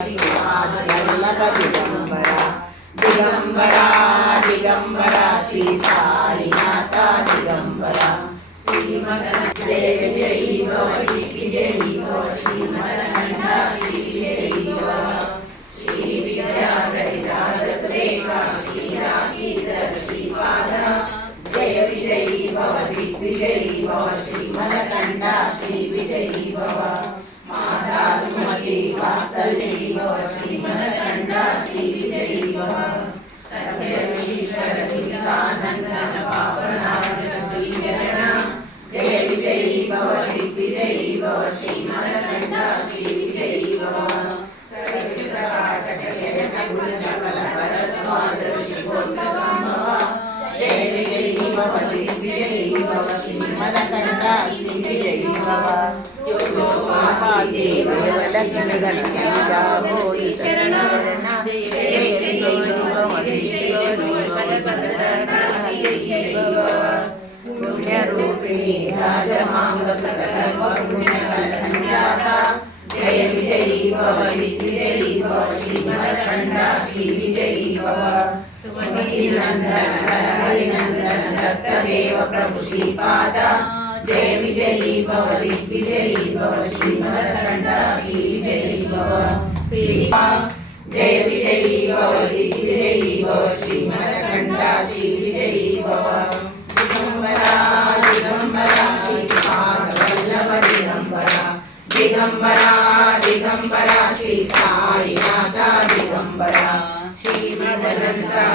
वल्लभ दिगंबरा दिगंबरा दिगंबरा श्री साईनाथ दिगंबरा जय विजयी भव विजयी भव श्री मदनंदा श्री विजयी भव श्री विद्याधरिदास रेखा श्री राखीधर श्रीपाद जय विजयी भव दिग्विजयी भव श्री मदनंदा श्री विजयी भव माता सुमति वात्सल्यी भव श्री मदनंदा श्री विजयी भव सत्यशीश्वर विवेकानंदन पावनाथ श्री चरण जय विजयी भव दिग्विजयी भव श्री मदनंदा श्री विजयी भव जय विजयी भव दिग्विजयी भव श्री मदनंदा श्री विजयी भव पुण्यरूपिणी जय विजयी भव दिग्विजयी भव श्री मदनंदा श्री विजयी भव सुमतिनंदन हरिनंदन दत्तदेव प्रभु श्रीपाद जय विजयी भव दिग्विजयी भव श्री मदनंदा श्री विजयी भव जय विजयी भव दिग्विजयी भव श्री मदनंदा श्री विजयी भव दिगंबरा दिगंबरा श्रीपाद वल्लभ दिगंबरा दिगंबरा दिगंबरा श्री साईनाथ दिगंबरा श्री मदनंदा